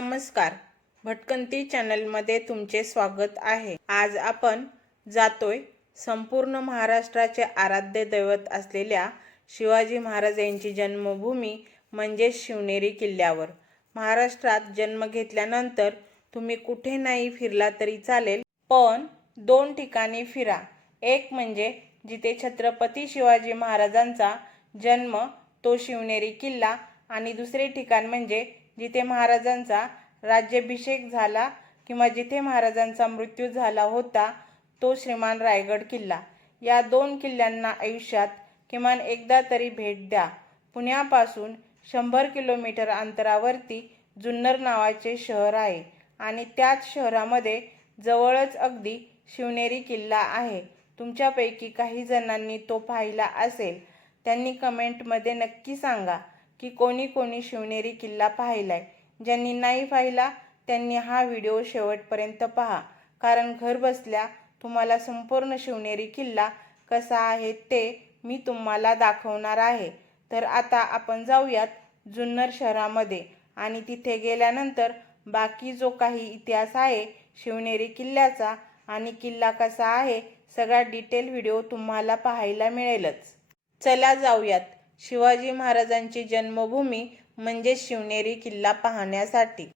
नमस्कार. भटकंती चॅनलमध्ये तुमचे स्वागत आहे. आज आपण जातोय संपूर्ण महाराष्ट्राचे आराध्य दैवत असलेल्या शिवाजी महाराज यांची जन्मभूमी म्हणजेच शिवनेरी किल्ल्यावर. महाराष्ट्रात जन्म घेतल्यानंतर तुम्ही कुठे नाही फिरला तरी चालेल पण दोन ठिकाणी फिरा. एक म्हणजे जिथे छत्रपती शिवाजी महाराजांचा जन्म तो शिवनेरी किल्ला आणि दुसरे ठिकाण म्हणजे जिथे महाराजांचा राज्याभिषेक झाला किंवा जिथे महाराजांचा मृत्यू झाला होता तो श्रीमान रायगड किल्ला. या दोन किल्ल्यांना आयुष्यात किमान एकदा तरी भेट द्या. पुण्यापासून शंभर किलोमीटर अंतरावरती जुन्नर नावाचे शहर आहे आणि त्याच शहरामध्ये जवळच अगदी शिवनेरी किल्ला आहे. तुमच्यापैकी काही जणांनी तो पाहिला असेल त्यांनी कमेंटमध्ये नक्की सांगा. की कोणी कोणी शिवनेरी किल्ला पाहिलाय. ज्यांनी नाही पाहिला त्यांनी हा व्हिडिओ शेवटपर्यंत पहा. कारण घर बसल्या तुम्हाला संपूर्ण शिवनेरी किल्ला कसा आहे ते मी तुम्हाला दाखवणार आहे. तर आता आपण जाऊयात जुन्नर शहरामध्ये. आणि तिथे गेल्यानंतर बाकी जो काही इतिहास आहे शिवनेरी किल्ल्याचा आणि किल्ला कसा आहे सगळा डिटेल व्हिडिओ तुम्हाला पाहायला मिळेलच. चला जाऊयात. शिवाजी महाराजांची जन्मभूमी म्हणजे शिवनेरी किल्ला पाहण्यासाठी.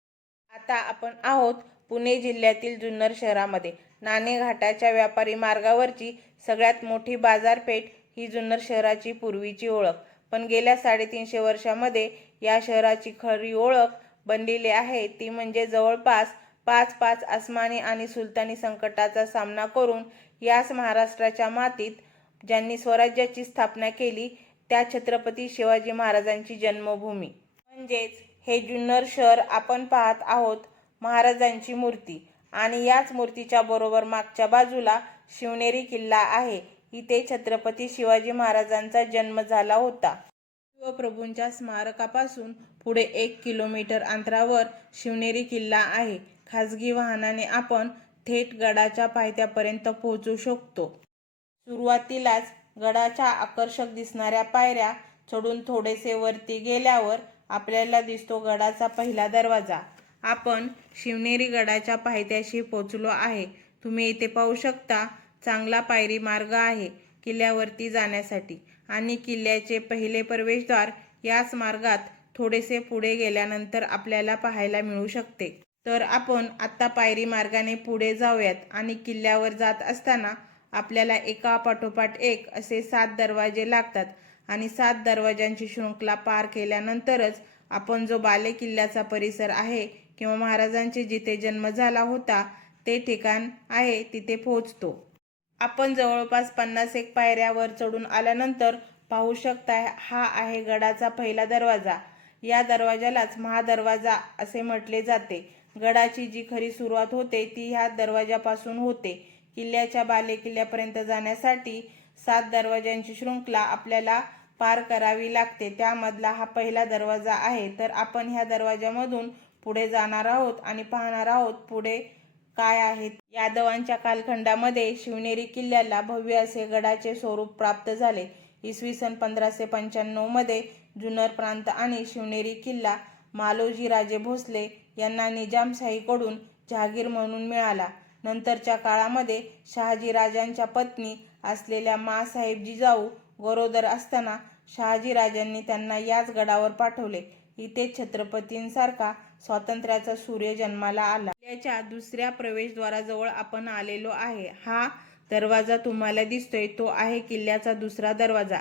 आता आपण आहोत पुणे जिल्ह्यातील जुन्नर शहरामध्ये. नाणेघाटाच्या व्यापारी मार्गावरची सगळ्यात मोठी बाजारपेठ ही जुन्नर शहराची पूर्वीची ओळख. पण गेल्या साडेतीनशे वर्षामध्ये या शहराची खरी ओळख बनलेली आहे. ती म्हणजे जवळपास पाच पाच आसमानी आणि सुलतानी संकटाचा सामना करून याच महाराष्ट्राच्या मातीत ज्यांनी स्वराज्याची स्थापना केली त्या छत्रपती शिवाजी महाराजांची जन्मभूमी. म्हणजेच हे जुन्नर शहर आपण पाहत आहोत महाराजांची मूर्ती. आणि याच मूर्तीच्या बरोबर मागच्या बाजूला शिवनेरी किल्ला आहे. इथे छत्रपती शिवाजी महाराजांचा जन्म झाला होता. शिवप्रभूंच्या स्मारकापासून पुढे एक किलोमीटर अंतरावर शिवनेरी किल्ला आहे. खाजगी वाहनाने आपण थेट गडाच्या पायथ्यापर्यंत पोहोचू शकतो. सुरुवातीलाच गडाच्या आकर्षक दिसणाऱ्या पायऱ्या चढून थोडेसे वरती गेल्यावर आपल्याला दिसतो गडाचा पहिला दरवाजा. आपण शिवनेरी गडाच्या पायथ्याशी पोचलो आहे. तुम्ही इथे पाहू शकता चांगला पायरी मार्ग आहे किल्ल्यावरती जाण्यासाठी. आणि किल्ल्याचे पहिले प्रवेशद्वार याच मार्गात थोडेसे पुढे गेल्यानंतर आपल्याला पाहायला मिळू शकते. तर आपण आत्ता पायरी मार्गाने पुढे जाऊयात आणि किल्ल्यावर जात असताना आपल्याला एका पाठोपाठ एक असे सात दरवाजे लागतात आणि सात दरवाज्यांची शृंखला पार केल्यानंतरच आपण जो बाले किल्ल्याचा परिसर आहे किंवा महाराजांचे जिथे जन्म झाला होता ते ठिकाण आहे तिथे पोहोचतो. आपण जवळपास पन्नास एक पायऱ्यावर चढून आल्यानंतर पाहू शकता हा आहे गडाचा पहिला दरवाजा. या दरवाजालाच महादरवाजा असे म्हटले जाते. गडाची जी खरी सुरुवात होते ती ह्या दरवाजापासून होते. किल्ल्याच्या बाले किल्ल्यापर्यंत जाण्यासाठी सात दरवाज्यांची शृंखला आपल्याला पार करावी लागते. त्यामधला हा पहिला दरवाजा आहे. तर आपण ह्या दरवाज्यामधून पुढे जाणार आहोत आणि पाहणार आहोत पुढे काय आहेत यादवांच्या कालखंडामध्ये शिवनेरी किल्ल्याला भव्य असे गडाचे स्वरूप प्राप्त झाले. इसवी सन पंधराशे पंच्याण्णवमध्ये जुन्नर प्रांत आणि शिवनेरी किल्ला मालोजी राजे भोसले यांना निजामशाहीकडून जहागीर म्हणून मिळाला. नंतरच्या काळामध्ये शहाजी राजांच्या पत्नी असलेल्या मासाहेब जिजाऊ गरोदर असताना शहाजी राजांनी त्यांना याच गडावर पाठवले. इथे छत्रपतींसारखा स्वातंत्र्याचा सूर्य जन्माला आला. याच्या दुसऱ्या प्रवेशद्वाराजवळ आपण आलेलो आहे. हा दरवाजा तुम्हाला दिसतोय. तो आहे किल्ल्याचा दुसरा दरवाजा.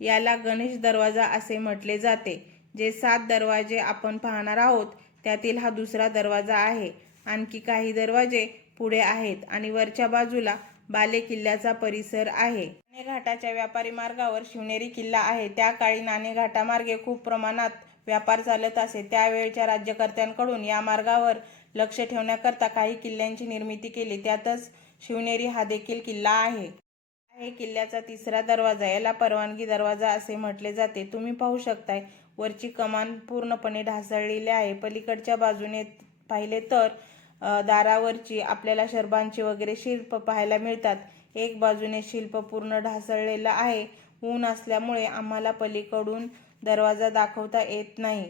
याला गणेश दरवाजा असे म्हटले जाते. जे सात दरवाजे आपण पाहणार आहोत त्यातील हा दुसरा दरवाजा आहे. आणखी काही दरवाजे पुढे आहेत आणि वरच्या बाजूला बाले किल्ल्याचा परिसर आहे. नाणेघाटाच्या व्यापारी मार्गावर शिवनेरी किल्ला आहे. त्या काळी नाणेघाटामार्गे खूप प्रमाणात व्यापार चालत असे. त्यावेळच्या राज्यकर्त्यांकडून या मार्गावर लक्ष ठेवण्याकरता काही किल्ल्यांची निर्मिती केली. त्यातच शिवनेरी हा देखील किल्ला आहे. हे किल्ल्याचा तिसरा दरवाजा. याला परवानगी दरवाजा असे म्हटले जाते. तुम्ही पाहू शकताय वरची कमान पूर्णपणे ढासळलेली आहे. पलीकडच्या बाजूने पाहिले तर दारावरची आपल्याला शर्बांची वगैरे शिल्प पाहायला मिळतात. एक बाजूने शिल्प पूर्ण ढासळलेलं आहे. ऊन असल्यामुळे आम्हाला पलीकडून दरवाजा दाखवता येत नाही.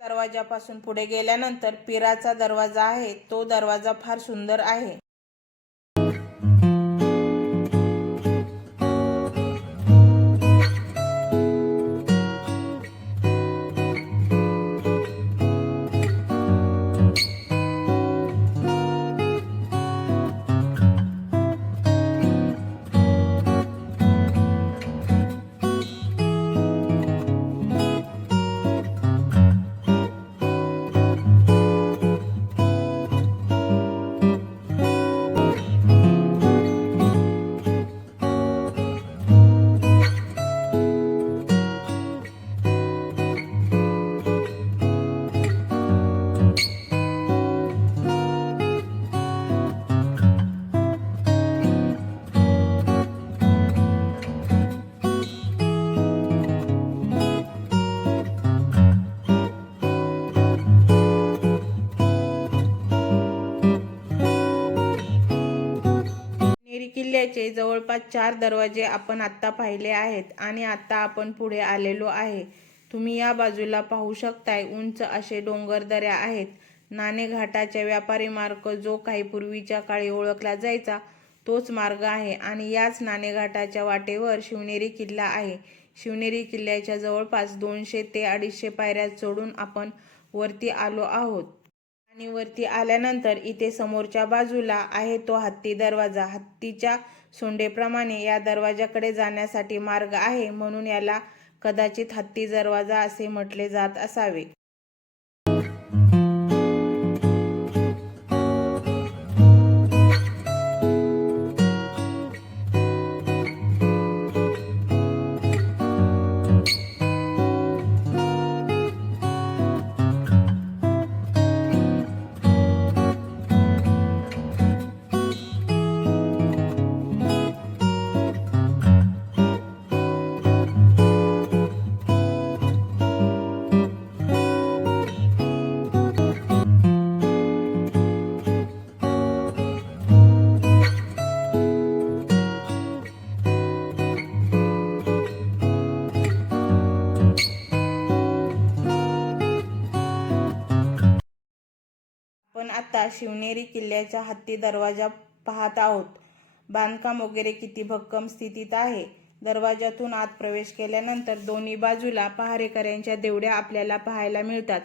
दरवाजापासून पुढे गेल्यानंतर पिराचा दरवाजा आहे. तो दरवाजा फार सुंदर आहे. किल्ल्याचे जवळपास चार दरवाजे आपण आत्ता पाहिले आहेत आणि आत्ता आपण पुढे आलेलो आहे. तुम्ही या बाजूला पाहू शकताय उंच असे डोंगर दऱ्या आहेत. नाणे घाटाच्या व्यापारी मार्ग जो काही पूर्वीच्या काळी ओळखला जायचा तोच मार्ग आहे आणि याच नाणेघाटाच्या वाटेवर शिवनेरी किल्ला आहे. शिवनेरी किल्ल्याच्या जवळपास दोनशे ते अडीचशे पायऱ्या चढून आपण वरती आलो आहोत. आणि वरती आल्यानंतर इथे समोरच्या बाजूला आहे तो हत्ती दरवाजा. हत्तीच्या सोंडेप्रमाणे या दरवाजाकडे जाण्यासाठी मार्ग आहे म्हणून याला कदाचित हत्ती दरवाजा असे म्हटले जात असावे. आता शिवनेरी किल्ल्याचा हत्ती दरवाजा पाहत आहोत. बांधकाम वगैरे किती भक्कम स्थितीत आहे. दरवाजातून आत प्रवेश केल्यानंतर दोन्ही बाजूला पहारेकऱ्यांच्या देवड्या आपल्याला पाहायला मिळतात.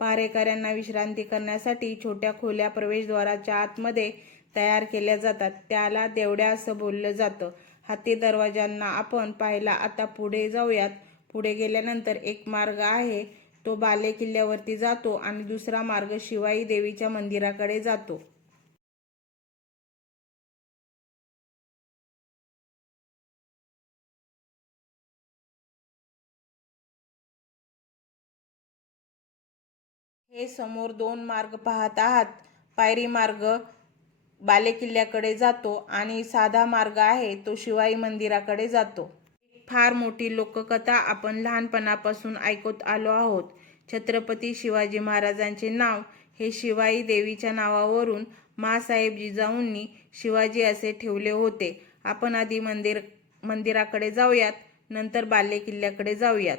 पहारेकऱ्यांना विश्रांती करण्यासाठी छोट्या खोल्या प्रवेशद्वाराच्या आतमध्ये तयार केल्या जातात. त्याला देवड्या असं बोललं जातं. हत्ती दरवाजांना आपण पाहिला आता पुढे जाऊयात. पुढे गेल्यानंतर एक मार्ग आहे. तो बाले किल्ल्यावरती जातो आणि दुसरा मार्ग शिवाई देवीच्या मंदिराकडे जातो. हे समोर दोन मार्ग पाहत आहात. पायरी मार्ग बालेकिल्ल्याकडे जातो आणि साधा मार्ग आहे तो शिवाई मंदिराकडे जातो. फार मोठी लोककथा आपण लहानपणापासून ऐकत आलो आहोत. छत्रपती शिवाजी महाराजांचे नाव हे शिवाई देवीच्या नावावरून मासाहेब जिजाऊंनी शिवाजी असे ठेवले होते. आपण आधी मंदिर मंदिराकडे जाऊयात नंतर बालेकिल्ल्याकडे जाऊयात.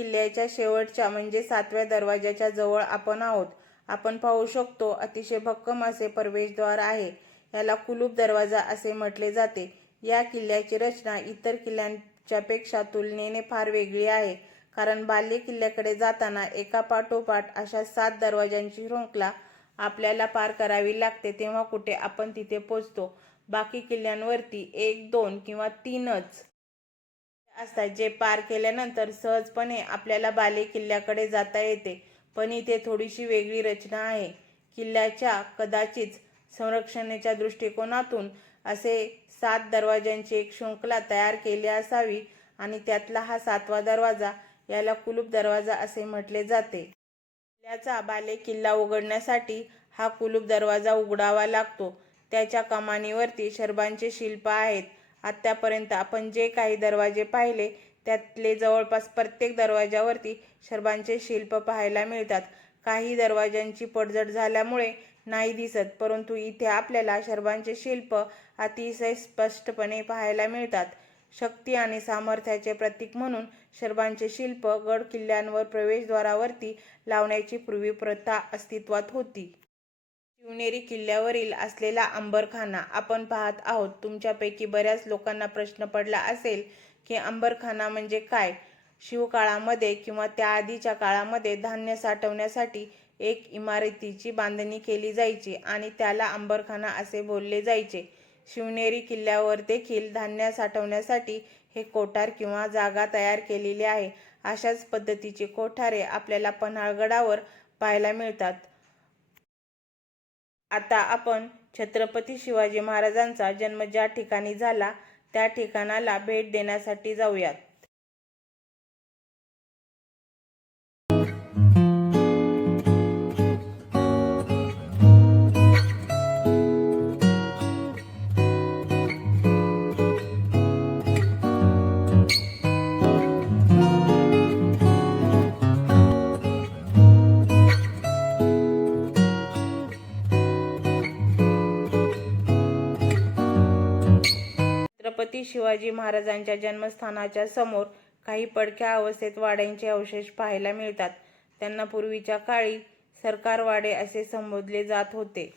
किल्ल्याच्या शेवटच्या म्हणजे सातव्या दरवाजाच्या जवळ आपण आहोत. आपण पाहू शकतो अतिशय भक्कम असे प्रवेशद्वार आहे. याला कुलूप दरवाजा असे म्हटले जाते. या किल्ल्याची रचना इतर किल्ल्यांच्यापेक्षा तुलनेने फार वेगळी आहे. कारण बाल्य किल्ल्याकडे जाताना एका पाठोपाठ अशा सात दरवाजांची शृंखला आपल्याला पार करावी लागते तेव्हा कुठे आपण तिथे पोचतो. बाकी किल्ल्यांवरती एक दोन किंवा तीनच असतात. जे पार केल्यानंतर सहजपणे आपल्याला बाले किल्ल्याकडे जाता येते. पण इथे थोडीशी वेगळी रचना आहे. किल्ल्याच्या कदाचित संरक्षणाच्या दृष्टिकोनातून असे सात दरवाज्यांची एक शृंखला तयार केली असावी आणि त्यातला हा सातवा दरवाजा याला कुलूप दरवाजा असे म्हटले जाते. किल्ल्याचा बाले किल्ला उघडण्यासाठी हा कुलूप दरवाजा उघडावा लागतो. त्याच्या कमानीवरती शर्बांचे शिल्प आहेत. आत्तापर्यंत आपण जे काही दरवाजे पाहिले त्यातले जवळपास प्रत्येक दरवाजावरती शर्बांचे शिल्प पाहायला मिळतात. काही दरवाजांची पडझड झाल्यामुळे नाही दिसत परंतु इथे आपल्याला शर्बांचे शिल्प अतिशय स्पष्टपणे पाहायला मिळतात. शक्ती आणि सामर्थ्याचे प्रतीक म्हणून शर्बांचे शिल्प गड किल्ल्यांवर प्रवेशद्वारावरती लावण्याची पूर्वी प्रथा अस्तित्वात होती. शिवनेरी किल्ल्यावरील असलेला अंबरखाना आपण पाहत आहोत. तुमच्यापैकी बऱ्याच लोकांना प्रश्न पडला असेल की अंबरखाना म्हणजे काय? शिवकाळामध्ये किंवा त्याआधीच्या काळामध्ये धान्य साठवण्यासाठी एक इमारतीची बांधणी केली जायची आणि त्याला अंबरखाना असे बोलले जायचे. शिवनेरी किल्ल्यावर देखील धान्य साठवण्यासाठी हे कोठार किंवा जागा तयार केलेली आहे. अशाच पद्धतीची कोठारे आपल्याला पन्हाळगडावर पाहायला मिळतात. आता आपण छत्रपती शिवाजी महाराजांचा जन्म ज्या ठिकाणी झाला त्या ठिकाणाला भेट देण्यासाठी जाऊयात. छत्रपती शिवाजी महाराजांच्या जन्मस्थानाच्या समोर काही पडक्या अवस्थेत वाड्यांचे अवशेष पाहायला मिळतात. त्यांना पूर्वीच्या काळी सरकारवाडे असे संबोधले जात होते.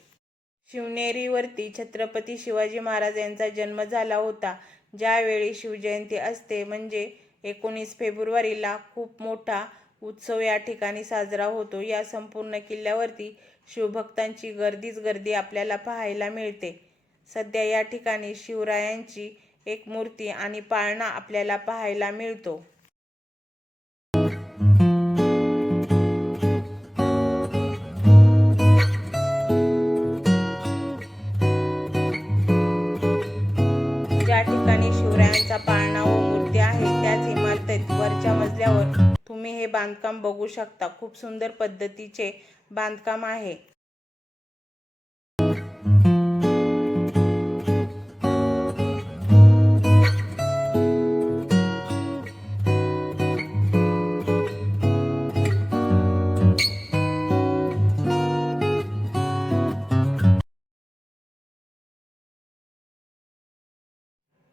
शिवनेरीवरती छत्रपती शिवाजी महाराज यांचा जन्म झाला होता. ज्यावेळी शिवजयंती असते म्हणजे एकोणीस फेब्रुवारीला खूप मोठा उत्सव या ठिकाणी साजरा होतो. या संपूर्ण किल्ल्यावरती शिवभक्तांची गर्दीच गर्दी आपल्याला पाहायला मिळते. सध्या या ठिकाणी शिवरायांची एक मूर्ती आणि पाळणा आपल्याला पाहायला मिळतो. ज्या ठिकाणी शिवरायांचा पाळणा व मूर्ती आहे त्याच इमारतीत वरच्या मजल्यावर तुम्ही हे बांधकाम बघू शकता. खूप सुंदर पद्धतीचे बांधकाम आहे.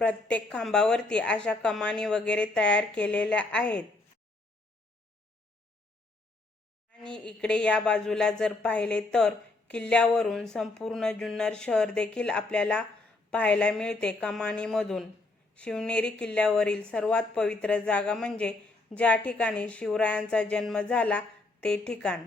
प्रत्येक खांबावरती अशा कमानी वगैरे तयार केलेल्या आहेत. आणि इकडे या बाजूला जर पाहिले तर किल्ल्यावरून संपूर्ण जुन्नर शहर देखील आपल्याला पाहायला मिळते कमानीमधून. शिवनेरी किल्ल्यावरील सर्वात पवित्र जागा म्हणजे ज्या ठिकाणी शिवरायांचा जन्म झाला ते ठिकाण.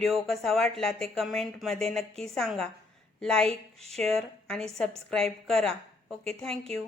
व्हिडिओ कसा वाटला ते कमेंटमध्ये नक्की सांगा. लाईक शेअर आणि सबस्क्राईब करा. Okay thank you.